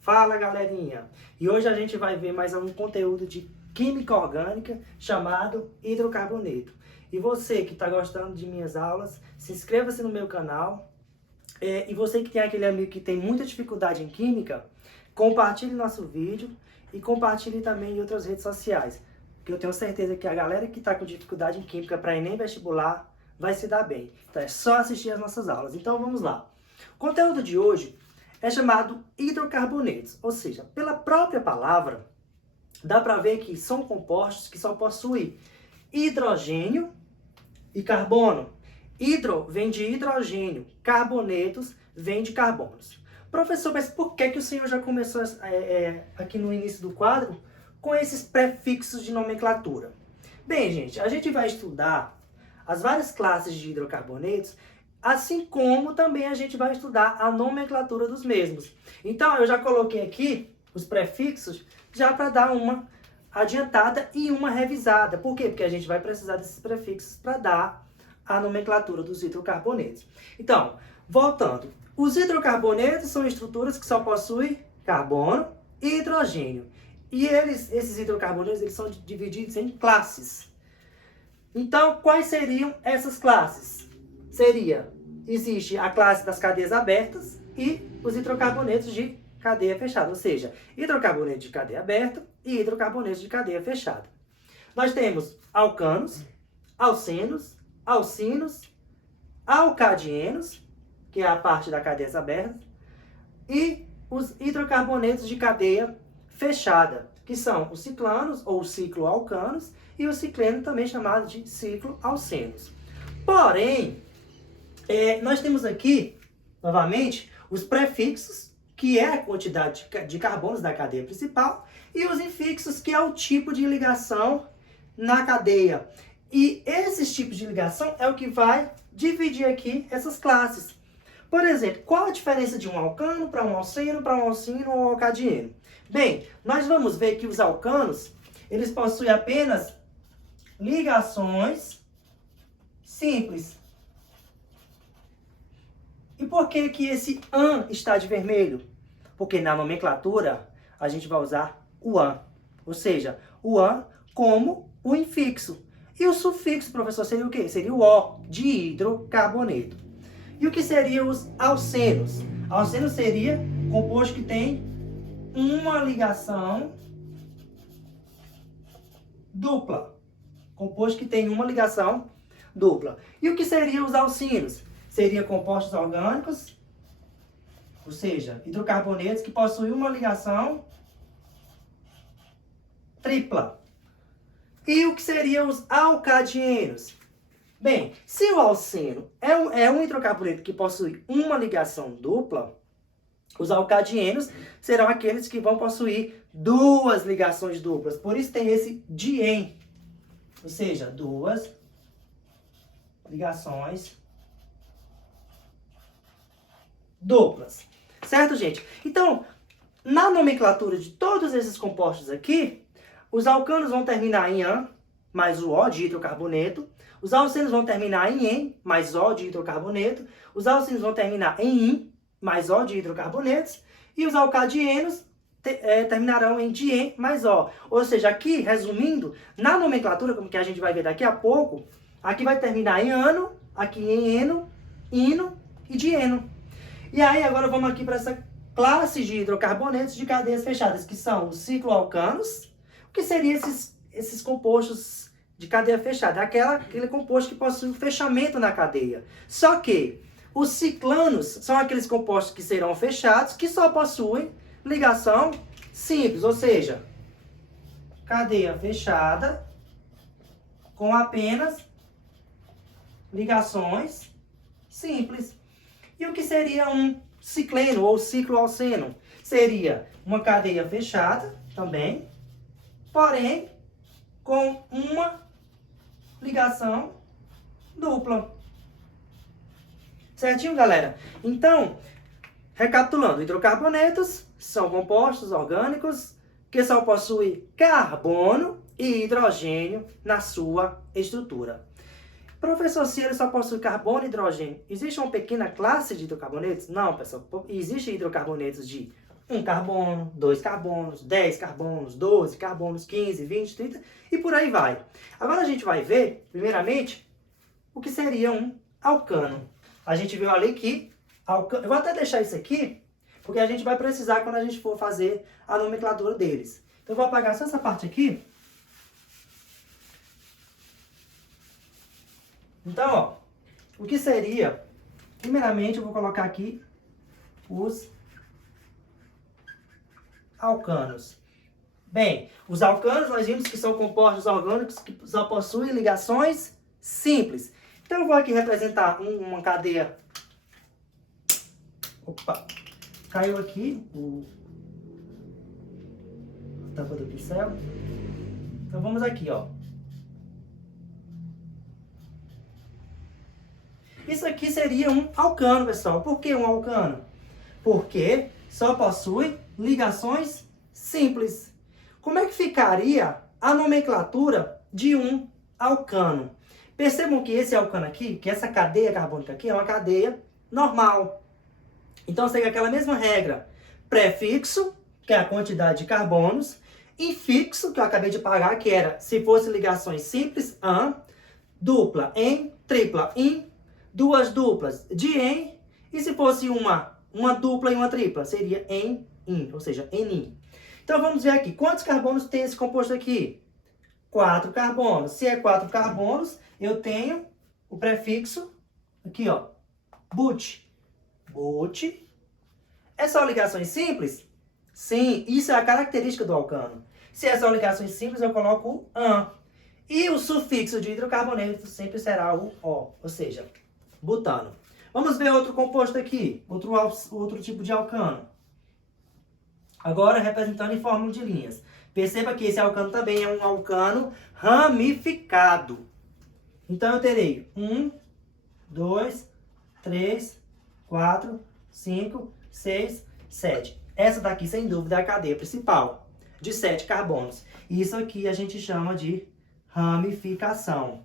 Fala galerinha! E hoje a gente vai ver mais um conteúdo de química orgânica chamado hidrocarboneto. E você que está gostando de minhas aulas, se inscreva-se no meu canal. E você que tem aquele amigo que tem muita dificuldade em química, compartilhe nosso vídeo e compartilhe também em outras redes sociais. Porque eu tenho certeza que a galera que está com dificuldade em química para Enem vestibular vai se dar bem. Então é só assistir as nossas aulas. Então vamos lá. O conteúdo de hoje é chamado hidrocarbonetos, ou seja, pela própria palavra, dá para ver que são compostos que só possuem hidrogênio e carbono. Hidro vem de hidrogênio, carbonetos vem de carbonos. Professor, mas por que o senhor já começou aqui no início do quadro com esses prefixos de nomenclatura? Bem, gente, a gente vai estudar as várias classes de hidrocarbonetos, assim como também a gente vai estudar a nomenclatura dos mesmos. Então, eu já coloquei aqui os prefixos já para dar uma adiantada e uma revisada. Por quê? Porque a gente vai precisar desses prefixos para dar a nomenclatura dos hidrocarbonetos. Então, voltando. Os hidrocarbonetos são estruturas que só possuem carbono e hidrogênio. E esses hidrocarbonetos eles são divididos em classes. Então, quais seriam essas classes? Existe a classe das cadeias abertas e os hidrocarbonetos de cadeia fechada, ou seja, hidrocarbonetos de cadeia aberta e hidrocarbonetos de cadeia fechada. Nós temos alcanos, alcenos, alcinos, alcadienos, que é a parte da cadeia aberta, e os hidrocarbonetos de cadeia fechada, que são os ciclanos ou cicloalcanos e o cicleno também chamado de cicloalcenos. Porém, nós temos aqui, novamente, os prefixos, que é a quantidade de carbonos da cadeia principal, e os infixos, que é o tipo de ligação na cadeia. E esses tipos de ligação é o que vai dividir aqui essas classes. Por exemplo, qual a diferença de um alcano para um alceno, para um alcino ou alcadieno? Bem, nós vamos ver que os alcanos, eles possuem apenas ligações simples. E por que esse AN está de vermelho? Porque na nomenclatura a gente vai usar o AN. Ou seja, o AN como o infixo. E o sufixo, professor, seria o quê? Seria o O, de hidrocarboneto. E o que seriam os alcenos? Alceno seria composto que tem uma ligação dupla. Composto que tem uma ligação dupla. E o que seriam os alcinos? Seriam compostos orgânicos, ou seja, hidrocarbonetos que possuem uma ligação tripla. E o que seriam os alcadienos? Bem, se o alceno é um hidrocarboneto que possui uma ligação dupla, os alcadienos serão aqueles que vão possuir duas ligações duplas. Por isso tem esse dien, ou seja, duas ligações duplas. Certo, gente? Então, na nomenclatura de todos esses compostos aqui, os alcanos vão terminar em AN, mais o O de hidrocarboneto. Os alcenos vão terminar em EN, mais O de hidrocarboneto. Os alcinos vão terminar em IN, mais O de hidrocarbonetos. E os alcadienos terminarão em dien, mais O. Ou seja, aqui, resumindo, na nomenclatura, como que a gente vai ver daqui a pouco, aqui vai terminar em ano, aqui em eno, ino e dieno. E aí, agora vamos aqui para essa classe de hidrocarbonetos de cadeias fechadas, que são os cicloalcanos. O que seriam esses compostos de cadeia fechada? Aquele composto que possui um fechamento na cadeia. Só que os ciclanos são aqueles compostos que serão fechados, que só possuem ligação simples, ou seja, cadeia fechada com apenas ligações simples. E o que seria um cicleno ou cicloalceno? Seria uma cadeia fechada também, porém com uma ligação dupla. Certinho, galera? Então, recapitulando, hidrocarbonetos são compostos orgânicos que só possuem carbono e hidrogênio na sua estrutura. Professor, se ele só possui carbono e hidrogênio, existe uma pequena classe de hidrocarbonetos? Não, pessoal. Existem hidrocarbonetos de um carbono, 2 carbonos, 10 carbonos, 12 carbonos, 15, 20, 30 e por aí vai. Agora a gente vai ver, primeiramente, o que seria um alcano. A gente viu ali que alcano, eu vou até deixar isso aqui, porque a gente vai precisar quando a gente for fazer a nomenclatura deles. Então eu vou apagar só essa parte aqui. Então, ó, o que seria, primeiramente eu vou colocar aqui os alcanos. Bem, os alcanos nós vimos que são compostos orgânicos que só possuem ligações simples. Então eu vou aqui representar uma cadeia. Opa, caiu aqui a tampa do pincel. Então vamos aqui, ó. Isso aqui seria um alcano, pessoal. Por que um alcano? Porque só possui ligações simples. Como é que ficaria a nomenclatura de um alcano? Percebam que esse alcano aqui, que essa cadeia carbônica aqui é uma cadeia normal. Então segue aquela mesma regra. Prefixo, que é a quantidade de carbonos. Infixo, que eu acabei de pagar, que era, se fosse ligações simples, an. Dupla, em. Tripla, in. Duas duplas, de em. E se fosse uma dupla e uma tripla, seria em, in, ou seja, enin. Então vamos ver aqui, quantos carbonos tem esse composto aqui? 4 carbonos. Se é 4 carbonos, eu tenho o prefixo aqui, ó, but. But. É só ligações simples? Sim, isso é a característica do alcano. Se é só ligações simples, eu coloco o an. E o sufixo de hidrocarboneto sempre será o O, ou seja, butano. Vamos ver outro composto aqui, outro tipo de alcano. Agora representando em fórmula de linhas. Perceba que esse alcano também é um alcano ramificado. Então eu terei 1, 2, 3, 4, 5, 6, 7. Essa daqui, sem dúvida, é a cadeia principal, de 7 carbonos. Isso aqui a gente chama de ramificação.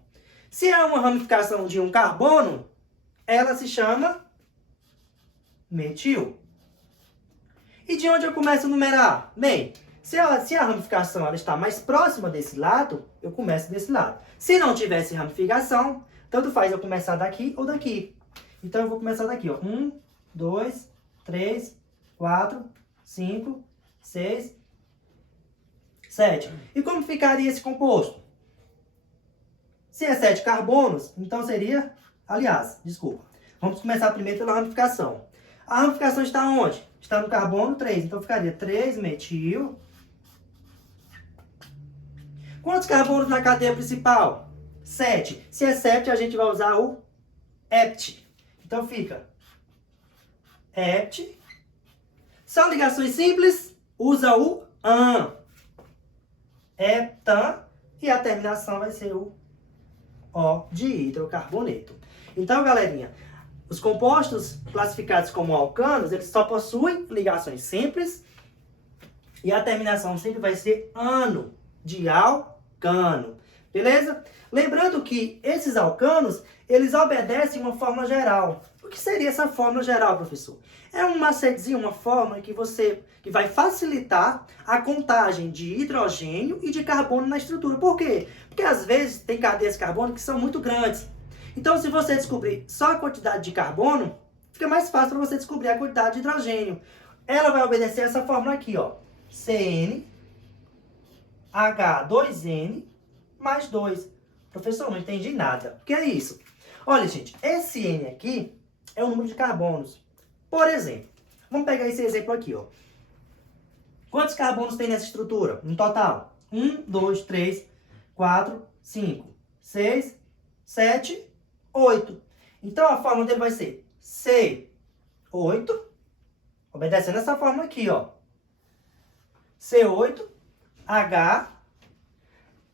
Se é uma ramificação de um carbono, ela se chama metil. E de onde eu começo a numerar? Bem, se a ramificação ela está mais próxima desse lado, eu começo desse lado. Se não tivesse ramificação, tanto faz eu começar daqui ou daqui. Então eu vou começar daqui, ó. 1, 2, 3, 4, 5, 6, 7. E como ficaria esse composto? Se é 7 carbonos, então seria... Aliás, desculpa. Vamos começar primeiro pela ramificação. A ramificação está onde? Está no carbono 3. Então ficaria 3 metil. Quantos carbonos na cadeia principal? 7. Se é 7, a gente vai usar o hept. Então fica hept. São ligações simples? Usa o an. Heptan. E a terminação vai ser o O de hidrocarboneto. Então, galerinha, os compostos classificados como alcanos, eles só possuem ligações simples e a terminação sempre vai ser ano, de alcano. Beleza? Lembrando que esses alcanos, eles obedecem uma fórmula geral. O que seria essa fórmula geral, professor? É um macetezinho, uma fórmula que vai facilitar a contagem de hidrogênio e de carbono na estrutura. Por quê? Porque às vezes tem cadeias carbônicas que são muito grandes. Então, se você descobrir só a quantidade de carbono, fica mais fácil para você descobrir a quantidade de hidrogênio. Ela vai obedecer essa fórmula aqui, ó. CnH2n mais 2. Professor, não entendi nada. O que é isso? Olha, gente, esse N aqui é o número de carbonos. Por exemplo, vamos pegar esse exemplo aqui, ó. Quantos carbonos tem nessa estrutura? No total? 1, 2, 3, 4, 5, 6, 7, 8. Então, a fórmula dele vai ser C8, obedecendo essa fórmula aqui, ó. C8H,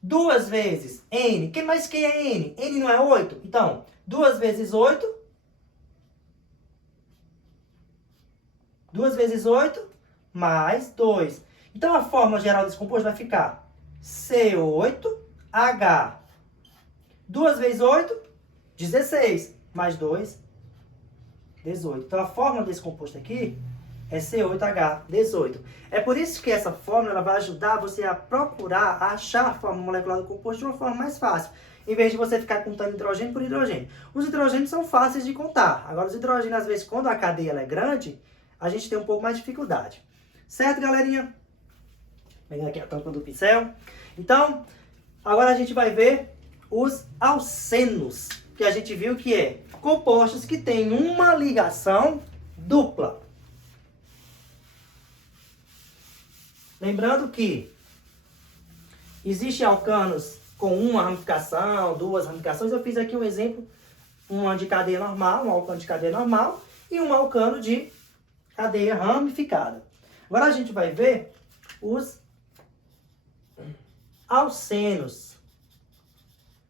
2 vezes N. Mas quem é N? N não é 8? Então, 2 vezes 8. 2 vezes 8 mais 2. Então, a fórmula geral desse composto vai ficar C8H. 2 vezes 8, 16. Mais 2, 18. Então, a fórmula desse composto aqui é C8H18. É por isso que essa fórmula ela vai ajudar você a procurar, a achar a forma molecular do composto de uma forma mais fácil, em vez de você ficar contando hidrogênio por hidrogênio. Os hidrogênios são fáceis de contar. Agora, os hidrogênios, às vezes, quando a cadeia ela é grande, a gente tem um pouco mais de dificuldade. Certo, galerinha? Vou pegar aqui a tampa do pincel. Então, agora a gente vai ver os alcenos, que a gente viu que é compostos que têm uma ligação dupla. Lembrando que existem alcanos com uma ramificação, duas ramificações. Eu fiz aqui um exemplo, uma de cadeia normal, um alcano de cadeia normal e um alcano de cadeia ramificada. Agora a gente vai ver os alcenos,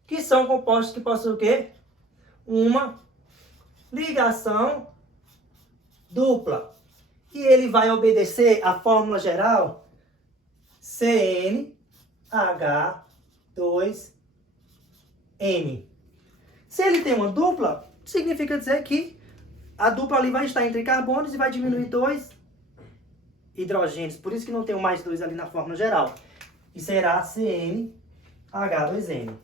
que são compostos que possuem o quê? Uma ligação dupla. E ele vai obedecer à fórmula geral CnH2n. Se ele tem uma dupla, significa dizer que a dupla ali vai estar entre carbonos e vai diminuir 2 hidrogênios. Por isso que não tem o mais 2 ali na fórmula geral. E será CnH2n.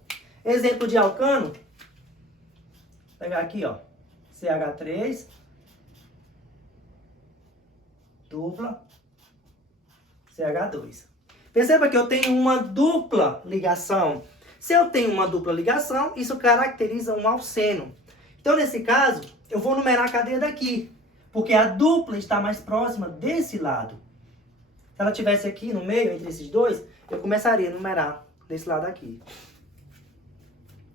Exemplo de alcano. Vou pegar aqui, ó. CH3. Dupla. CH2. Perceba que eu tenho uma dupla ligação. Se eu tenho uma dupla ligação, isso caracteriza um alceno. Então, nesse caso, eu vou numerar a cadeia daqui, porque a dupla está mais próxima desse lado. Se ela estivesse aqui no meio, entre esses dois, eu começaria a numerar desse lado aqui.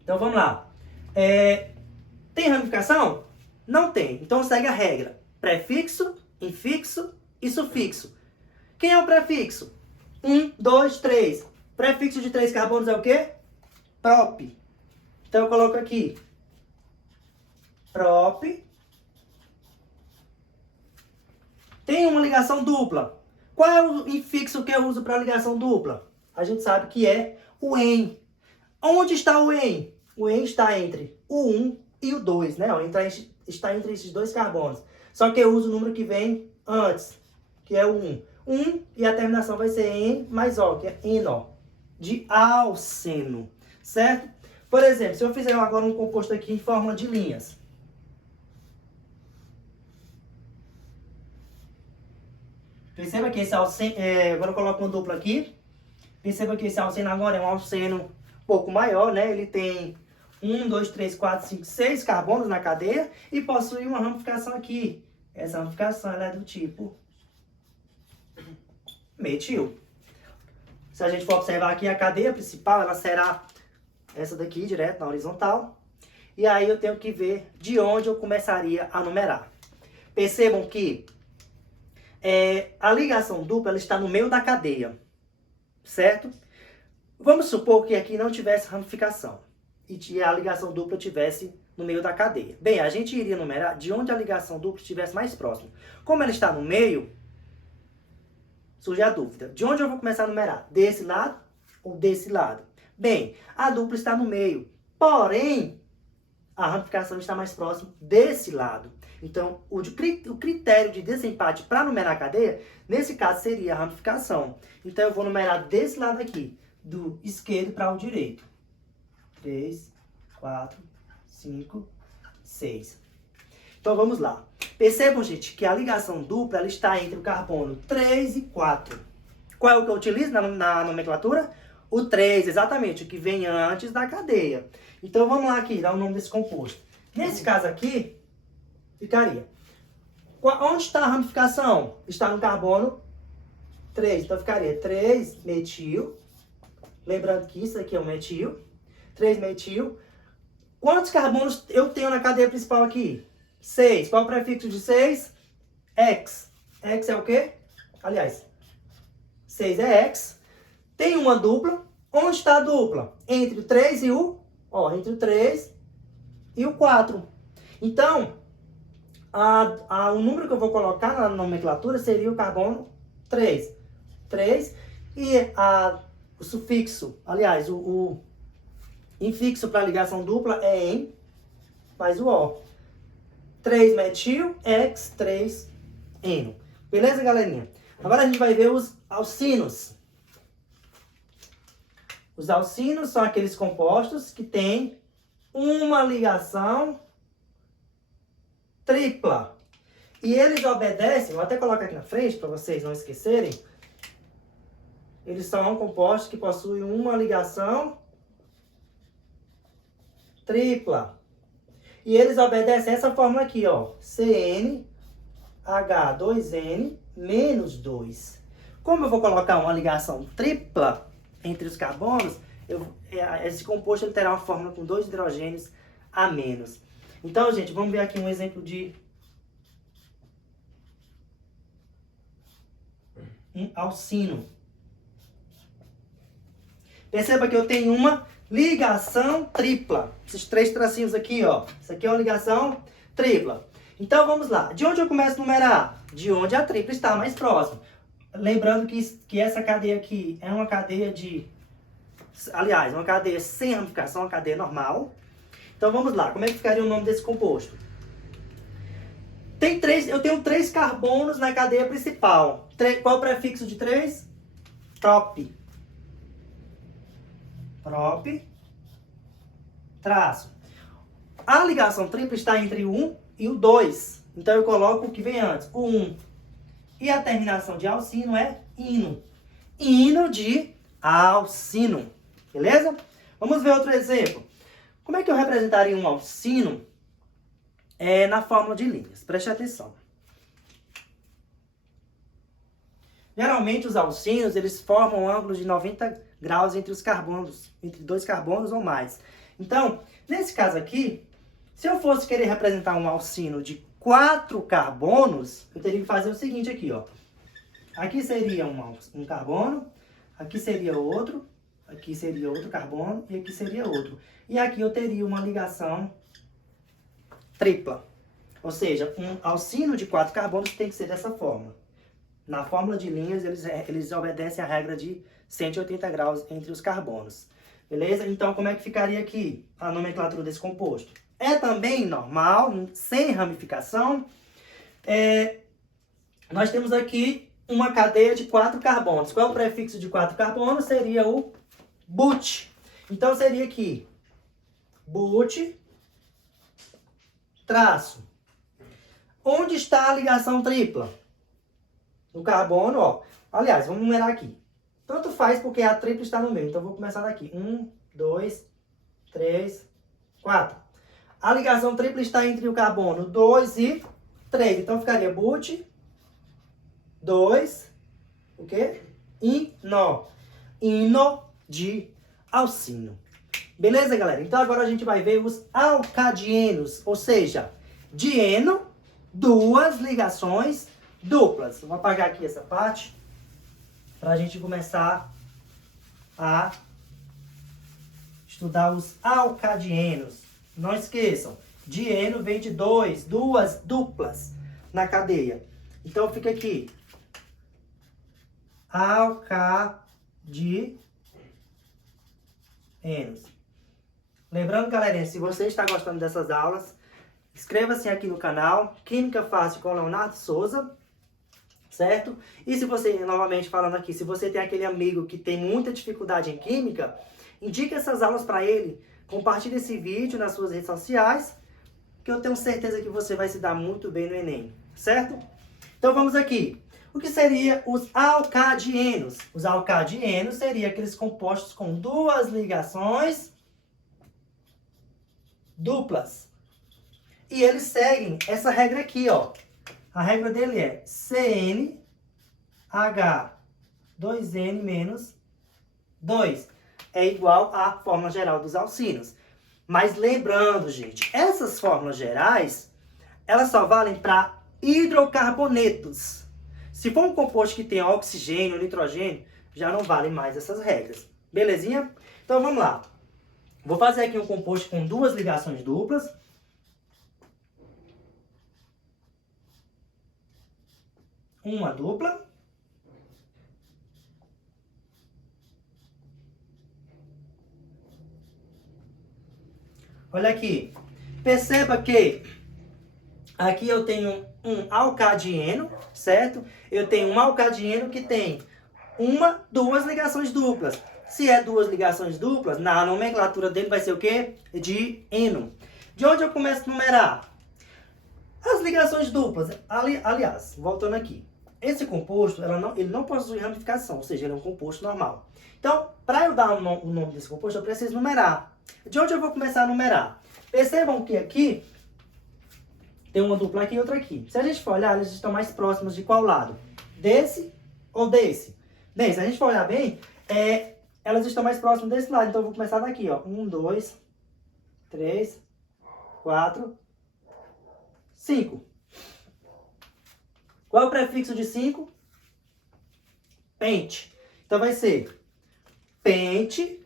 Então, vamos lá. Tem ramificação? Não tem. Então, segue a regra. Prefixo, infixo e sufixo. Quem é o prefixo? 1, 2, 3. Prefixo de 3 carbonos é o quê? Prop. Então eu coloco aqui. Prop. Tem uma ligação dupla. Qual é o infixo que eu uso para ligação dupla? A gente sabe que é o en. Onde está o en? O en está entre o 1 e o 2, né? Está entre esses dois carbonos. Só que eu uso o número que vem antes, que é o 1. 1 e a terminação vai ser en mais O, que é eno, de alceno, certo? Por exemplo, se eu fizer agora um composto aqui em fórmula de linhas. Perceba que esse alceno, agora eu coloco uma dupla aqui. Perceba que esse alceno agora é um alceno um pouco maior, né? Ele tem 1, 2, 3, 4, 5, 6 carbonos na cadeia e possui uma ramificação aqui. Essa ramificação ela é do tipo metil. Se a gente for observar aqui, a cadeia principal, ela será essa daqui, direto na horizontal. E aí eu tenho que ver de onde eu começaria a numerar. Percebam que a ligação dupla ela está no meio da cadeia, certo? Vamos supor que aqui não tivesse ramificação e a ligação dupla tivesse no meio da cadeia. Bem, a gente iria numerar de onde a ligação dupla estivesse mais próxima. Como ela está no meio, surge a dúvida. De onde eu vou começar a numerar? Desse lado ou desse lado? Bem, a dupla está no meio. Porém, a ramificação está mais próxima desse lado. Então, o critério de desempate para numerar a cadeia, nesse caso, seria a ramificação. Então, eu vou numerar desse lado aqui, do esquerdo para o direito. 3, 4, 5, 6. Então, vamos lá. Percebam, gente, que a ligação dupla ela está entre o carbono 3 e 4. Qual é o que eu utilizo na nomenclatura? O 3, exatamente, o que vem antes da cadeia. Então, vamos lá aqui, dar o nome desse composto. Nesse caso aqui, ficaria. Onde está a ramificação? Está no carbono 3. Então, ficaria 3-metil. Lembrando que isso aqui é um metil. 3-metil. Quantos carbonos eu tenho na cadeia principal aqui? 6. Qual é o prefixo de 6? X. X é o quê? Aliás, 6 é X. Tem uma dupla. Onde está a dupla? Entre o 3 e o... entre o 3 e o 4. Então, o número que eu vou colocar na nomenclatura seria o carbono 3. 3. E o sufixo, aliás, o infixo para ligação dupla é en mais o O. 3-metil, X, 3-eno. Beleza, galerinha? Agora a gente vai ver os alcinos. Os alcinos são aqueles compostos que têm uma ligação tripla. E eles obedecem, vou até colocar aqui na frente para vocês não esquecerem. Eles são compostos que possuem uma ligação tripla. E eles obedecem essa fórmula aqui, ó. CnH2n menos 2. Como eu vou colocar uma ligação tripla entre os carbonos, esse composto ele terá uma fórmula com 2 hidrogênios a menos. Então, gente, vamos ver aqui um exemplo de um alcino. Perceba que eu tenho uma ligação tripla. Esses 3 tracinhos aqui, ó. Isso aqui é uma ligação tripla. Então, vamos lá. De onde eu começo a numerar? De onde a tripla está mais próxima. Lembrando que essa cadeia aqui é uma cadeia de... Aliás, uma cadeia sem ramificação, uma cadeia normal. Então, vamos lá. Como é que ficaria o nome desse composto? Eu tenho 3 carbonos na cadeia principal. Qual é o prefixo de 3? Prop. Prop. Traço. A ligação tripla está entre o 1 e o 2. Então, eu coloco o que vem antes. O 1. E a terminação de alcino é ino. Ino de alcino. Beleza? Vamos ver outro exemplo. Como é que eu representaria um alcino na fórmula de linhas? Preste atenção. Geralmente os alcinos eles formam um ângulo de 90 graus entre os carbonos, entre 2 carbonos ou mais. Então, nesse caso aqui, se eu fosse querer representar um alcino de 4 carbonos, eu teria que fazer o seguinte aqui, ó. Aqui seria um carbono, aqui seria outro carbono e aqui seria outro. E aqui eu teria uma ligação tripla. Ou seja, um alcino de 4 carbonos tem que ser dessa forma. Na fórmula de linhas, eles obedecem a regra de 180 graus entre os carbonos. Beleza? Então, como é que ficaria aqui a nomenclatura desse composto? É também normal, sem ramificação. Nós temos aqui uma cadeia de 4 carbonos. Qual é o prefixo de 4 carbonos? Seria o but. Então, seria aqui but, traço. Onde está a ligação tripla? No carbono, ó. Aliás, vamos numerar aqui. Tanto faz porque a tripla está no meio. Então, vou começar daqui. 1, 2, 3, 4. A ligação tripla está entre o carbono 2 e 3. Então, ficaria but, 2, o quê? Ino. Ino de alcino. Beleza, galera? Então, agora a gente vai ver os alcadienos. Ou seja, dieno, 2 ligações duplas. Vou apagar aqui essa parte para a gente começar a estudar os alcadienos. Não esqueçam, dieno vem de 2 duplas na cadeia. Então fica aqui, alcadienos. Lembrando, galerinha, se você está gostando dessas aulas, inscreva-se aqui no canal, Química Fácil com Leonardo Souza. Certo? E se você, novamente falando aqui, se você tem aquele amigo que tem muita dificuldade em química, indique essas aulas para ele, compartilhe esse vídeo nas suas redes sociais, que eu tenho certeza que você vai se dar muito bem no Enem, certo? Então vamos aqui. O que seria os alcadienos? Os alcadienos seriam aqueles compostos com 2 ligações duplas. E eles seguem essa regra aqui, ó. A regra dele é CnH2n menos 2. É igual à fórmula geral dos alcinos. Mas lembrando, gente, essas fórmulas gerais, elas só valem para hidrocarbonetos. Se for um composto que tem oxigênio ou nitrogênio, já não valem mais essas regras. Belezinha? Então vamos lá. Vou fazer aqui um composto com 2 ligações duplas. Uma dupla. Olha aqui. Perceba que Aqui eu tenho um alcadieno, certo? Eu tenho um alcadieno que tem duas ligações duplas. Se é duas ligações duplas, na nomenclatura dele vai ser o quê? De eno. De onde eu começo a numerar? As ligações duplas. Aliás, voltando aqui. Esse composto, ele não possui ramificação, ou seja, ele é um composto normal. Então, para eu dar o nome desse composto, eu preciso numerar. De onde eu vou começar a numerar? Percebam que aqui tem uma dupla aqui e outra aqui. Se a gente for olhar, eles estão mais próximos de qual lado? Desse ou desse? Bem, se a gente for olhar bem, elas estão mais próximas desse lado. Então, eu vou começar daqui, ó. 1, 2, 3, 4, 5. Qual é o prefixo de 5? Pente. Então, vai ser pente,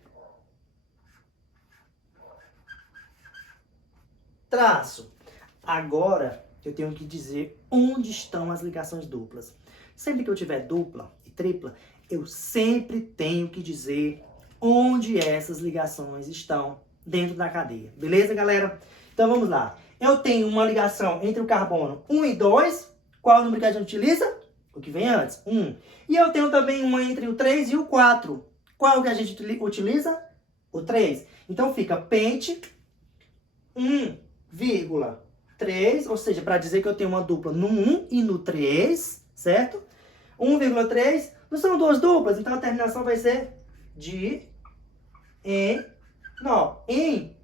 traço. Agora, eu tenho que dizer onde estão as ligações duplas. Sempre que eu tiver dupla e tripla, eu sempre tenho que dizer onde essas ligações estão dentro da cadeia. Beleza, galera? Então, vamos lá. Eu tenho uma ligação entre o carbono 1 e 2. Qual é o número que a gente utiliza? O que vem antes, 1. E eu tenho também uma entre o 3 e o 4. Qual é o que a gente utiliza? O 3. Então, fica pente 1,3, ou seja, para dizer que eu tenho uma dupla no 1 e no 3, certo? 1,3, não são duas duplas, então a terminação vai ser de não, em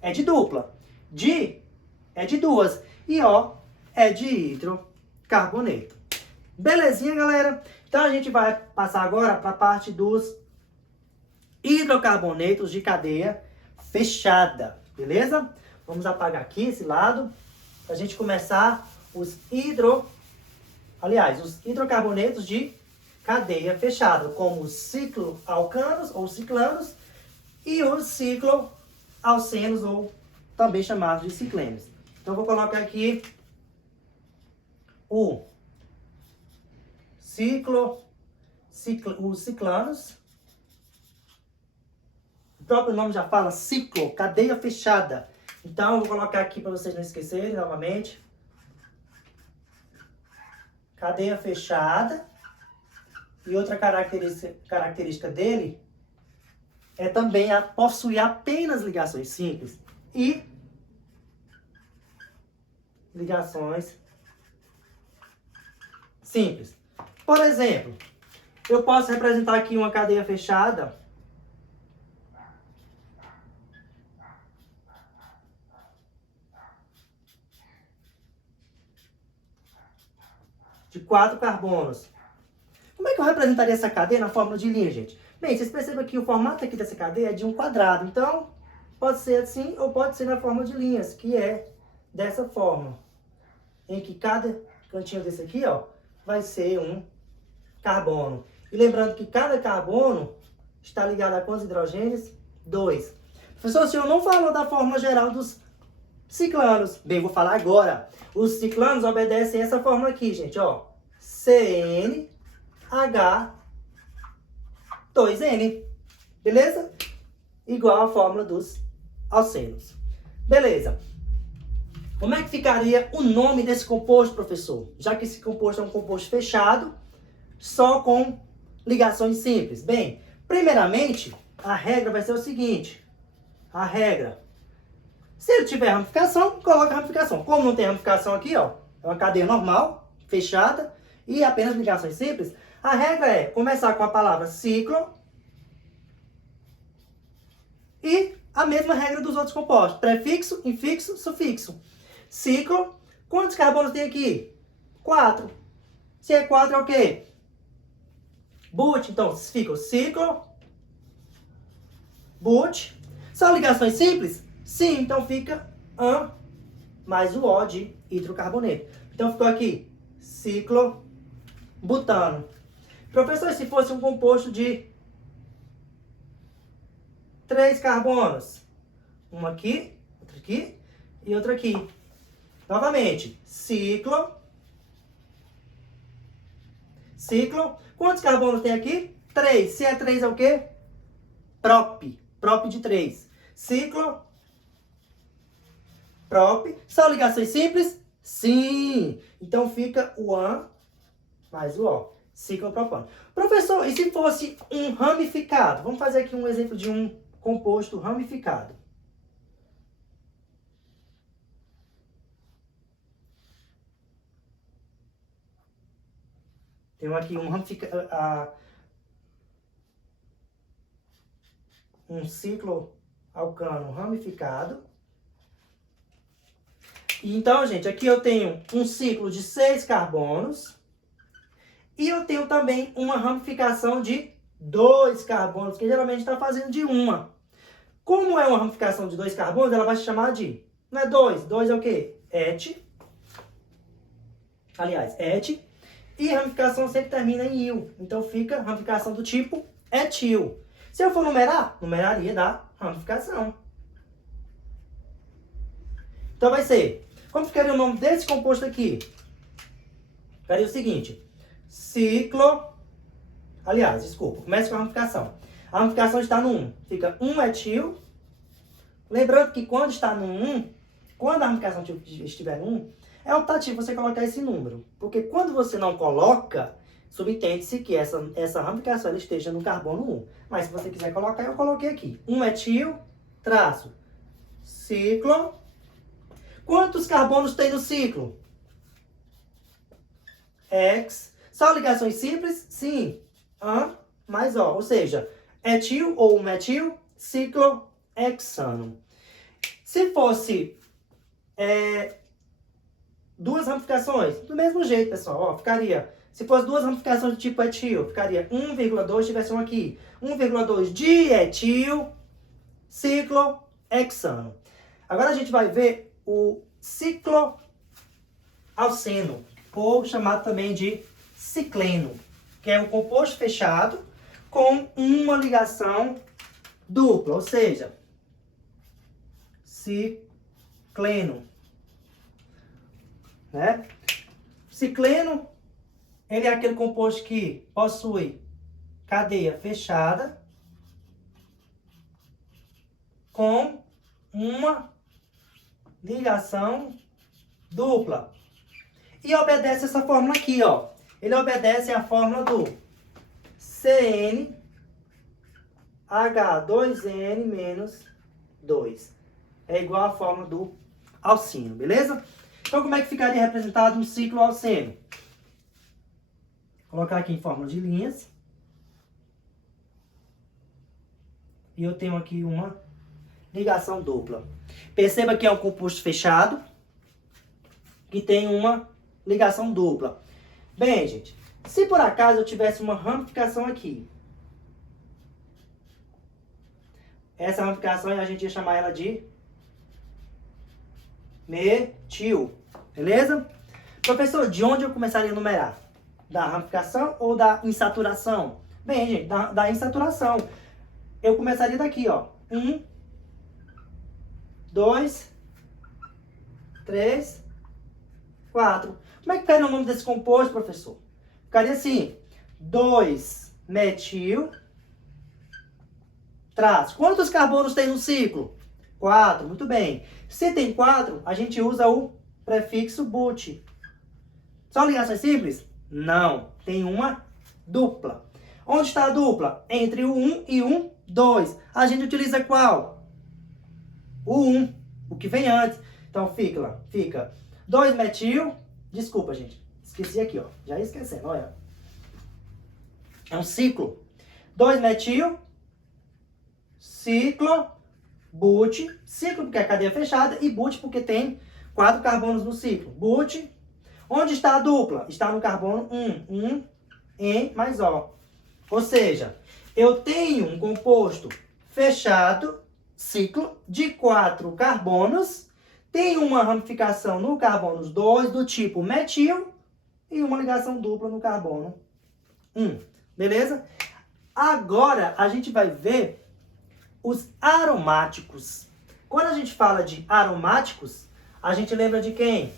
é de dupla, de é de duas e O é de hidrocarboneto. Belezinha, galera? Então a gente vai passar agora para a parte dos hidrocarbonetos de cadeia fechada, beleza? Vamos apagar aqui esse lado, para a gente começar os hidrocarbonetos de cadeia fechada, como os cicloalcanos ou ciclanos e os cicloalcenos, ou também chamados de ciclenos. Então, vou colocar aqui os ciclanos. O próprio nome já fala ciclo, cadeia fechada. Então, eu vou colocar aqui para vocês não esquecerem novamente. Cadeia fechada. E outra característica dele é também possuir apenas ligações simples e ligações simples. Por exemplo, eu posso representar aqui uma cadeia fechada de 4 carbonos. Como é que eu representaria essa cadeia na fórmula de linha, gente? Bem, vocês percebem que o formato aqui dessa cadeia é de um quadrado. Então, pode ser assim ou pode ser na fórmula de linhas, que é dessa forma. Em que cada cantinho desse aqui, ó, vai ser um carbono. E lembrando que cada carbono está ligado a quantos hidrogênios? 2. Professor, o senhor não falou da fórmula geral dos ciclanos. Bem, vou falar agora. Os ciclanos obedecem essa fórmula aqui, gente, ó. CnH2n. Beleza? Igual a fórmula dos alcenos. Beleza. Como é que ficaria o nome desse composto, professor? Já que esse composto é um composto fechado, só com ligações simples. Bem, primeiramente, a regra vai ser o seguinte. A regra. Se ele tiver ramificação, coloca ramificação. Como não tem ramificação aqui, ó, é uma cadeia normal, fechada, e apenas ligações simples, a regra é começar com a palavra ciclo e a mesma regra dos outros compostos. Prefixo, infixo, sufixo. Ciclo, quantos carbonos tem aqui? 4. Se é 4 é o quê? But, então fica o ciclo, but. São ligações simples? Sim, então fica an mais o O de hidrocarboneto. Então ficou aqui ciclobutano. Professor, se fosse um composto de 3 carbonos, um aqui, outro aqui e outro aqui. Novamente, ciclo. Quantos carbonos tem aqui? 3. Se é 3 é o quê? Prop de 3. Ciclo, prop. São ligações simples? Sim! Então fica o an mais o O. Ciclopropano. Professor, e se fosse um ramificado? Vamos fazer aqui um exemplo de um composto ramificado. Tem aqui um cicloalcano ramificado. Então, gente, aqui eu tenho um ciclo de 6 carbonos. E eu tenho também uma ramificação de 2 carbonos, que geralmente está fazendo de uma. Como é uma ramificação de 2 carbonos, ela vai se chamar de... Não é 2, 2 é o quê? Et. Aliás, et. E a ramificação sempre termina em il. Então fica ramificação do tipo etil. Se eu for numerar, numeraria da ramificação. Então vai ser... Como ficaria o nome desse composto aqui? Ficaria o seguinte... Aliás, desculpa, comece com a ramificação. A ramificação está no 1. Fica 1 etil. Lembrando que quando está no 1, quando a ramificação estiver no 1, é optativo você colocar esse número. Porque quando você não coloca, subentende-se que essa ramificação ela esteja no carbono 1. Mas se você quiser colocar, eu coloquei aqui. 1 etil, traço, ciclo. Quantos carbonos tem no ciclo? X. Só ligações simples? Sim. An mais O. Ou seja, etil ou metil, ciclohexano. Se fosse duas ramificações, do mesmo jeito, pessoal. Ó, ficaria, se fosse duas ramificações do tipo etil, ficaria 1,2, tivesse um aqui. 1,2 dietil, ciclohexano. Agora a gente vai ver o cicloalceno, ou chamado também de cicleno, que é um composto fechado com uma ligação dupla, ou seja, cicleno, né? Cicleno, ele é aquele composto que possui cadeia fechada com uma ligação dupla. E obedece essa fórmula aqui, ó. Ele obedece à fórmula do CnH2n-2. É igual à fórmula do alcino, beleza? Então, como é que ficaria representado um ciclo alceno? Vou colocar aqui em forma de linhas. E eu tenho aqui uma ligação dupla. Perceba que é um composto fechado que tem uma ligação dupla. Bem, gente, se por acaso eu tivesse uma ramificação aqui, essa ramificação a gente ia chamar ela de metil, beleza? Professor, de onde eu começaria a numerar? Da ramificação ou da insaturação? Bem, gente, da insaturação. Eu começaria daqui, ó. 1, 2, 3, 4. Como é que ficaria o nome desse composto, professor? Ficaria assim, 2-metil, traço. Quantos carbonos tem no ciclo? 4, muito bem. Se tem 4, a gente usa o prefixo but. São ligações simples? Não, tem uma dupla. Onde está a dupla? Entre o 1 e o 2. A gente utiliza qual? O 1, o que vem antes. Então fica 2-metil. Desculpa, gente. Esqueci aqui, ó. Já ia esquecendo, olha. É um ciclo. 2-metil. Ciclo. But. Ciclo porque é a cadeia fechada. E but porque tem 4 carbonos no ciclo. But. Onde está a dupla? Está no carbono 1. N mais O. Ou seja, eu tenho um composto fechado, ciclo, de 4 carbonos. Tem uma ramificação no carbono 2 do tipo metil e uma ligação dupla no carbono 1. Beleza? Agora a gente vai ver os aromáticos. Quando a gente fala de aromáticos, a gente lembra de quem?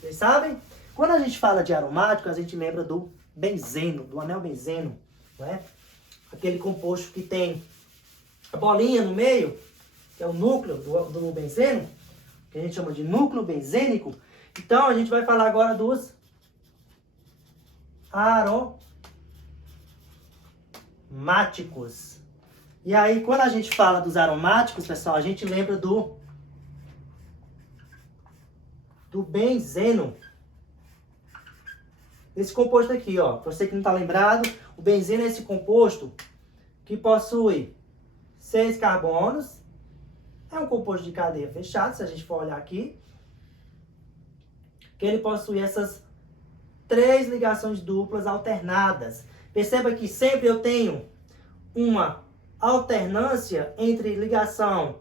Vocês sabem? Quando a gente fala de aromático, a gente lembra do benzeno, do anel benzeno, não é? Aquele composto que tem a bolinha no meio, que é o núcleo do benzeno, que a gente chama de núcleo benzênico. Então, a gente vai falar agora dos aromáticos. E aí, quando a gente fala dos aromáticos, pessoal, a gente lembra do benzeno. Esse composto aqui, ó, para você que não está lembrado, o benzeno é esse composto que possui 6 carbonos. É um composto de cadeia fechada, se a gente for olhar aqui. Que ele possui essas 3 ligações duplas alternadas. Perceba que sempre eu tenho uma alternância entre ligação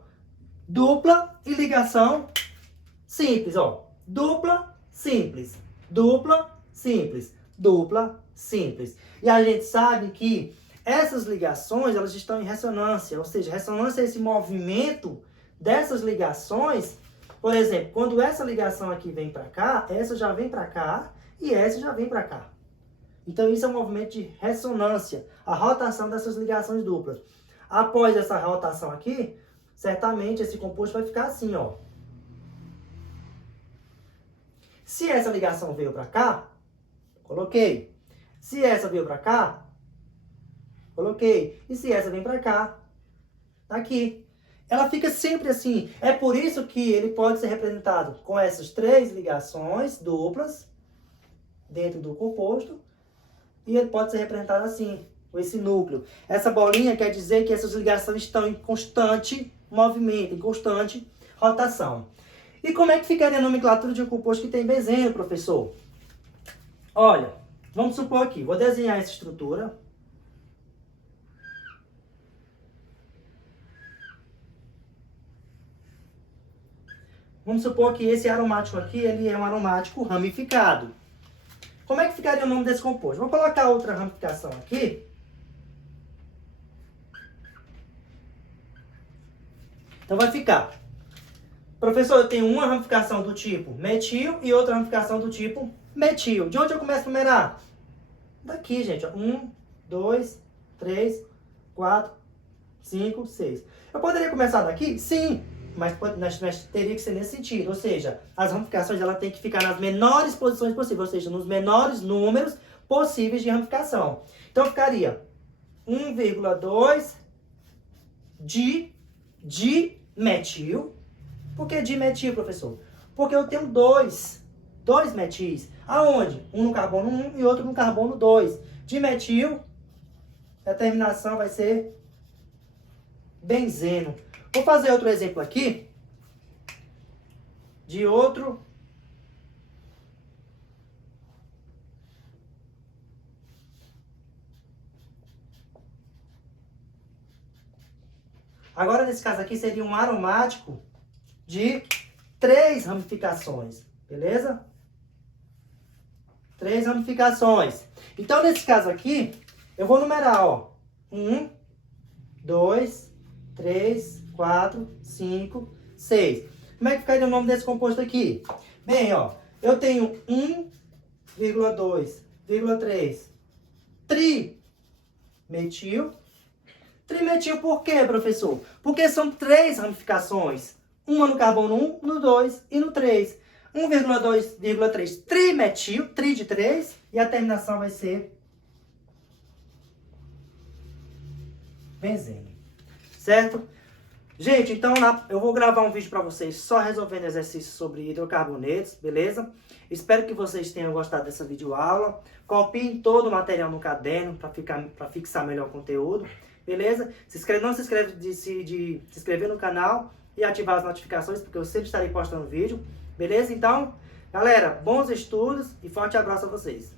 dupla e ligação simples, ó. Dupla, simples. Dupla, simples. Dupla, simples. E a gente sabe que essas ligações, elas estão em ressonância, ou seja, ressonância é esse movimento dessas ligações. Por exemplo, quando essa ligação aqui vem para cá, essa já vem para cá e essa já vem para cá. Então isso é um movimento de ressonância, a rotação dessas ligações duplas. Após essa rotação aqui, certamente esse composto vai ficar assim, ó. Se essa ligação veio para cá, coloquei. Se essa veio para cá, coloquei. E se essa vem para cá, aqui. Ela fica sempre assim. É por isso que ele pode ser representado com essas 3 ligações duplas dentro do composto. E ele pode ser representado assim, com esse núcleo. Essa bolinha quer dizer que essas ligações estão em constante movimento, em constante rotação. E como é que ficaria a nomenclatura de um composto que tem benzeno, professor? Olha, vamos supor aqui, vou desenhar essa estrutura. Vamos supor que esse aromático aqui, ele é um aromático ramificado. Como é que ficaria o nome desse composto? Vou colocar outra ramificação aqui. Então vai ficar. Professor, eu tenho uma ramificação do tipo metil e outra ramificação do tipo metil. De onde eu começo a numerar? Daqui, gente. 1, 2, 3, 4, 5, 6. Eu poderia começar daqui? Sim. Mas teria que ser nesse sentido. Ou seja, as ramificações ela tem que ficar nas menores posições possíveis. Ou seja, nos menores números possíveis de ramificação. Então ficaria 1,2 de metil. Por que dimetil, professor? Porque eu tenho dois metis. Aonde? Um no carbono 1 e outro no carbono 2. Dimetil, a terminação vai ser benzeno. Vou fazer outro exemplo aqui. De outro. Agora, nesse caso aqui, seria um aromático de 3 ramificações, beleza? 3 ramificações. Então, nesse caso aqui, eu vou numerar, ó. 1, 2, 3, 4, 5, 6. Como é que ficaria o nome desse composto aqui? Bem, ó, eu tenho 1,2,3 trimetil. Trimetil por quê, professor? Porque são 3 ramificações. Uma no carbono 1, no 2 e no 3. 1,2,3 trimetil, tri de 3, e a terminação vai ser benzeno. Certo? Gente, então eu vou gravar um vídeo para vocês só resolvendo exercícios sobre hidrocarbonetos, beleza? Espero que vocês tenham gostado dessa videoaula. Copiem todo o material no caderno para fixar melhor o conteúdo, beleza? Não se inscreve de se inscrever no canal e ativar as notificações, porque eu sempre estarei postando vídeo, beleza? Então, galera, bons estudos e forte abraço a vocês.